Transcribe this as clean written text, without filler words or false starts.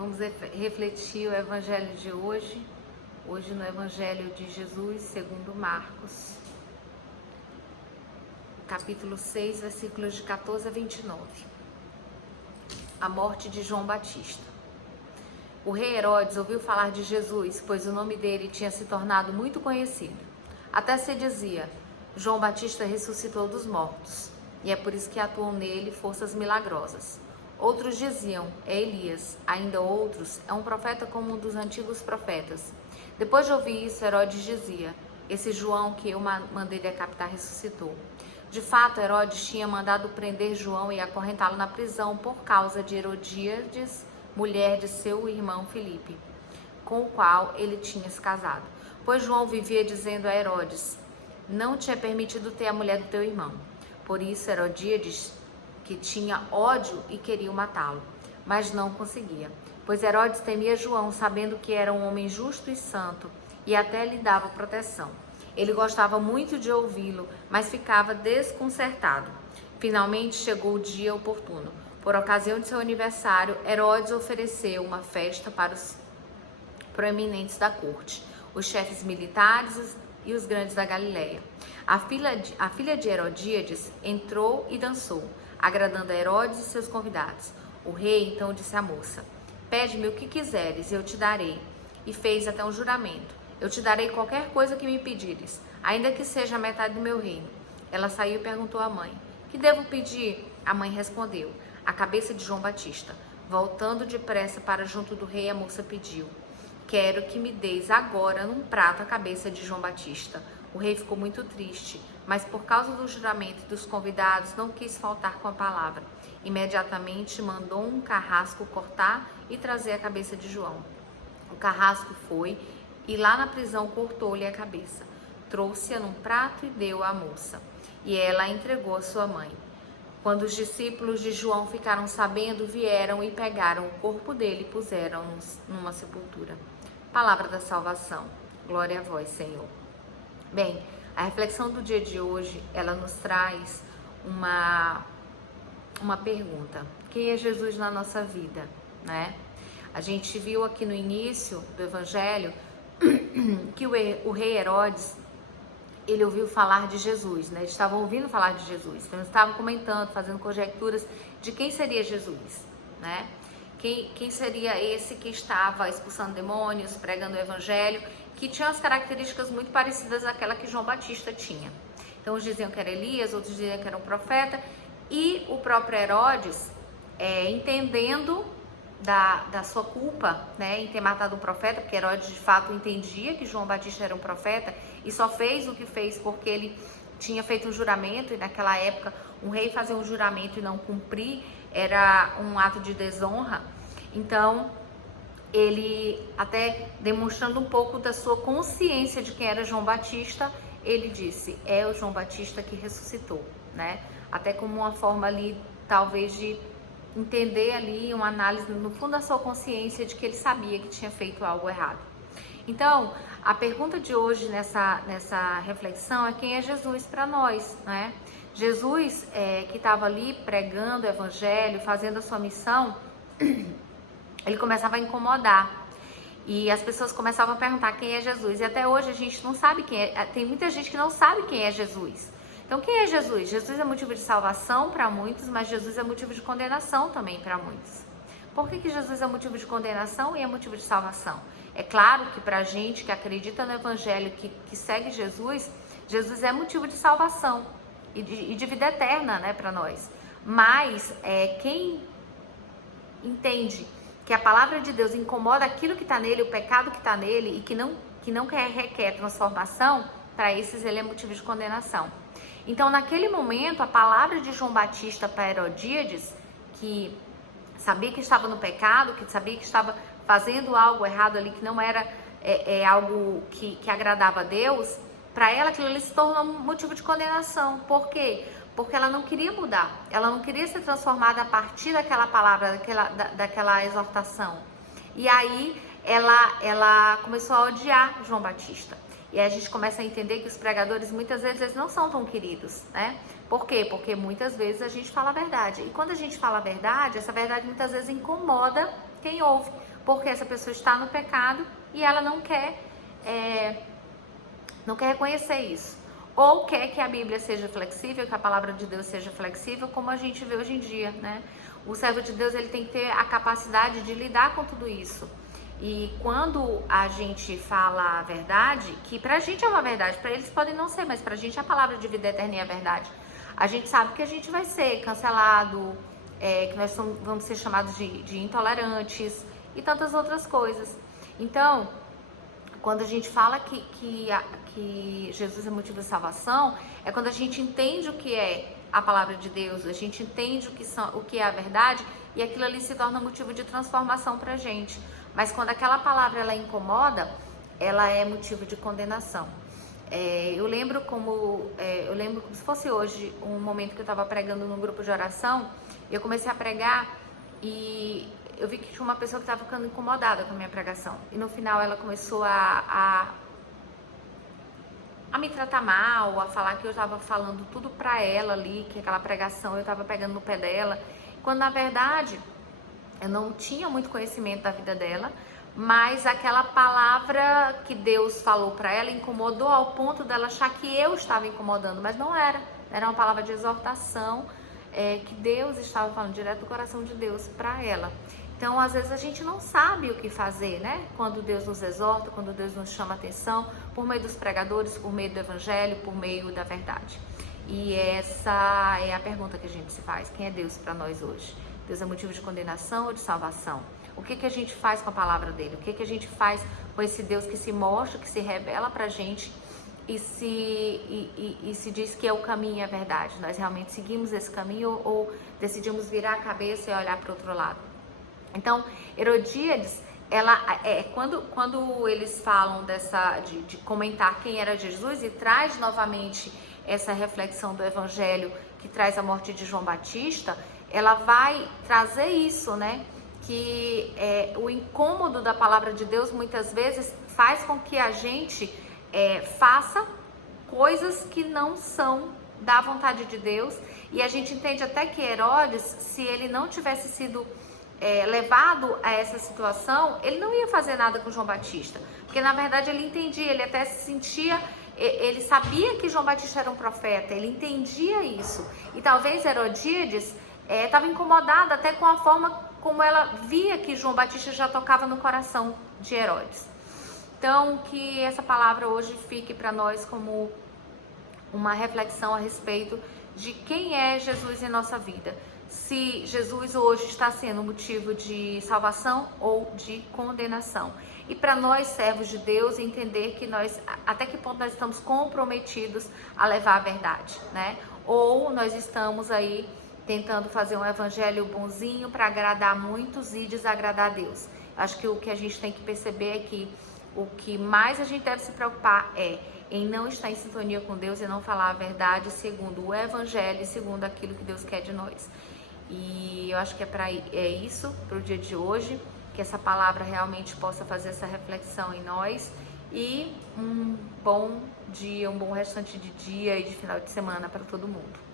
Vamos refletir o evangelho de hoje. Hoje no evangelho de Jesus, segundo Marcos, capítulo 6, versículos de 14 a 29. A morte de João Batista. O rei Herodes ouviu falar de Jesus, pois o nome dele tinha se tornado muito conhecido. Até se dizia: João Batista ressuscitou dos mortos, e é por isso que atuam nele forças milagrosas. Outros diziam: é Elias. Ainda outros: é um profeta como um dos antigos profetas. Depois de ouvir isso, Herodes dizia: esse João que eu mandei decapitar ressuscitou. De fato, Herodes tinha mandado prender João e acorrentá-lo na prisão por causa de Herodíades, mulher de seu irmão Filipe, com o qual ele tinha se casado. Pois João vivia dizendo a Herodes: não te é permitido ter a mulher do teu irmão. Por isso Herodíades, que tinha ódio e queria matá-lo, mas não conseguia, pois Herodes temia João, sabendo que era um homem justo e santo, e até lhe dava proteção. Ele gostava muito de ouvi-lo, mas ficava desconcertado. Finalmente chegou o dia oportuno. Por ocasião de seu aniversário, Herodes ofereceu uma festa para os proeminentes da corte, os chefes militares e os grandes da Galileia. A filha de Herodíades entrou e dançou, agradando a Herodes e seus convidados. O rei então disse à moça: pede-me o que quiseres e eu te darei. E fez até um juramento: eu te darei qualquer coisa que me pedires, ainda que seja a metade do meu reino. Ela saiu e perguntou à mãe: que devo pedir? A mãe respondeu: a cabeça de João Batista. Voltando depressa para junto do rei, a moça pediu: quero que me deis agora num prato a cabeça de João Batista. O rei ficou muito triste, mas por causa do juramento dos convidados não quis faltar com a palavra. Imediatamente mandou um carrasco cortar e trazer a cabeça de João. O carrasco foi e lá na prisão cortou-lhe a cabeça. Trouxe-a num prato e deu à moça, e ela a entregou à sua mãe. Quando os discípulos de João ficaram sabendo, vieram e pegaram o corpo dele e puseram numa sepultura. Palavra da salvação. Glória a vós, Senhor. Bem, a reflexão do dia de hoje, ela nos traz uma pergunta: quem é Jesus na nossa vida, né? A gente viu aqui no início do evangelho que o rei Herodes, ele ouviu falar de Jesus, né? Eles estavam ouvindo falar de Jesus, então eles estavam comentando, fazendo conjecturas de quem seria Jesus, né? Quem seria esse que estava expulsando demônios, pregando o evangelho, que tinha as características muito parecidas àquela que João Batista tinha. Então uns diziam que era Elias, outros diziam que era um profeta, e o próprio Herodes, entendendo da sua culpa, né, em ter matado um profeta, porque Herodes de fato entendia que João Batista era um profeta e só fez o que fez porque ele tinha feito um juramento, e naquela época um rei fazer um juramento e não cumprir era um ato de desonra. Então ele, até demonstrando um pouco da sua consciência de quem era João Batista, ele disse: é o João Batista que ressuscitou, né? Até como uma forma ali, talvez, de entender ali uma análise no fundo da sua consciência de que ele sabia que tinha feito algo errado. Então, a pergunta de hoje nessa reflexão é: quem é Jesus para nós, né? Jesus, que estava ali pregando o evangelho, fazendo a sua missão, ele começava a incomodar. E as pessoas começavam a perguntar quem é Jesus. E até hoje a gente não sabe quem é. Tem muita gente que não sabe quem é Jesus. Então, quem é Jesus? Jesus é motivo de salvação para muitos, mas Jesus é motivo de condenação também para muitos. Por que Jesus é motivo de condenação e é motivo de salvação? É claro que para a gente que acredita no evangelho, que segue Jesus, Jesus é motivo de salvação e de vida eterna, né, para nós. Mas quem entende que a palavra de Deus incomoda aquilo que está nele, o pecado que está nele, e que não requer transformação, para esses ele é motivo de condenação. Então, naquele momento, a palavra de João Batista para Herodíades, que sabia que estava no pecado, que sabia que estava fazendo algo errado ali, que não era algo que agradava a Deus, para ela aquilo ali se tornou um motivo de condenação. Por quê? Porque ela não queria mudar, ela não queria ser transformada a partir daquela palavra, daquela exortação. E aí ela começou a odiar João Batista. E aí a gente começa a entender que os pregadores muitas vezes eles não são tão queridos, né? Por quê? Porque muitas vezes a gente fala a verdade. E quando a gente fala a verdade, essa verdade muitas vezes incomoda quem ouve. porque essa pessoa está no pecado e ela não quer reconhecer isso. Ou quer que a Bíblia seja flexível, que a palavra de Deus seja flexível, como a gente vê hoje em dia, né? O servo de Deus, ele tem que ter a capacidade de lidar com tudo isso. E quando a gente fala a verdade, que pra gente é uma verdade, pra eles podem não ser, mas pra gente a palavra de vida eterna é a verdade. A gente sabe que a gente vai ser cancelado, que nós vamos ser chamados de intolerantes e tantas outras coisas. Então, quando a gente fala que Jesus é motivo de salvação, é quando a gente entende o que é a palavra de Deus, a gente entende o que é a verdade, e aquilo ali se torna motivo de transformação pra gente. Mas quando aquela palavra ela incomoda, ela é motivo de condenação. Eu lembro como se fosse hoje um momento que eu estava pregando num grupo de oração. Eu comecei a pregar e eu vi que tinha uma pessoa que estava ficando incomodada com a minha pregação. E no final ela começou a me tratar mal, a falar que eu estava falando tudo pra ela ali, que aquela pregação eu estava pegando no pé dela. Quando na verdade eu não tinha muito conhecimento da vida dela, mas aquela palavra que Deus falou para ela incomodou ao ponto dela achar que eu estava incomodando, mas não era. Era uma palavra de exortação que Deus estava falando direto do coração de Deus para ela. Então, às vezes a gente não sabe o que fazer, né? Quando Deus nos exorta, quando Deus nos chama a atenção, por meio dos pregadores, por meio do evangelho, por meio da verdade. E essa é a pergunta que a gente se faz: quem é Deus para nós hoje? Deus é motivo de condenação ou de salvação? O que a gente faz com a palavra dele? O que a gente faz com esse Deus que se mostra, que se revela pra gente e se diz que é o caminho e a verdade? Nós realmente seguimos esse caminho ou decidimos virar a cabeça e olhar para o outro lado? Então, Herodíades, quando eles falam de comentar quem era Jesus e traz novamente essa reflexão do evangelho que traz a morte de João Batista, ela vai trazer isso, né? Que o incômodo da palavra de Deus muitas vezes faz com que a gente faça coisas que não são da vontade de Deus. E a gente entende até que Herodes, se ele não tivesse sido levado a essa situação, ele não ia fazer nada com João Batista, porque na verdade ele entendia, ele até se sentia, ele sabia que João Batista era um profeta, ele entendia isso. E talvez Herodíades estava incomodada até com a forma como ela via que João Batista já tocava no coração de Herodes. Então, que essa palavra hoje fique para nós como uma reflexão a respeito de quem é Jesus em nossa vida. Se Jesus hoje está sendo motivo de salvação ou de condenação. E para nós, servos de Deus, entender que até que ponto nós estamos comprometidos a levar a verdade, né? Ou nós estamos aí tentando fazer um evangelho bonzinho para agradar muitos e desagradar a Deus. Acho que o que a gente tem que perceber é que o que mais a gente deve se preocupar é em não estar em sintonia com Deus e não falar a verdade segundo o evangelho e segundo aquilo que Deus quer de nós. E eu acho que é isso para o dia de hoje, que essa palavra realmente possa fazer essa reflexão em nós. E um bom dia, um bom restante de dia e de final de semana para todo mundo.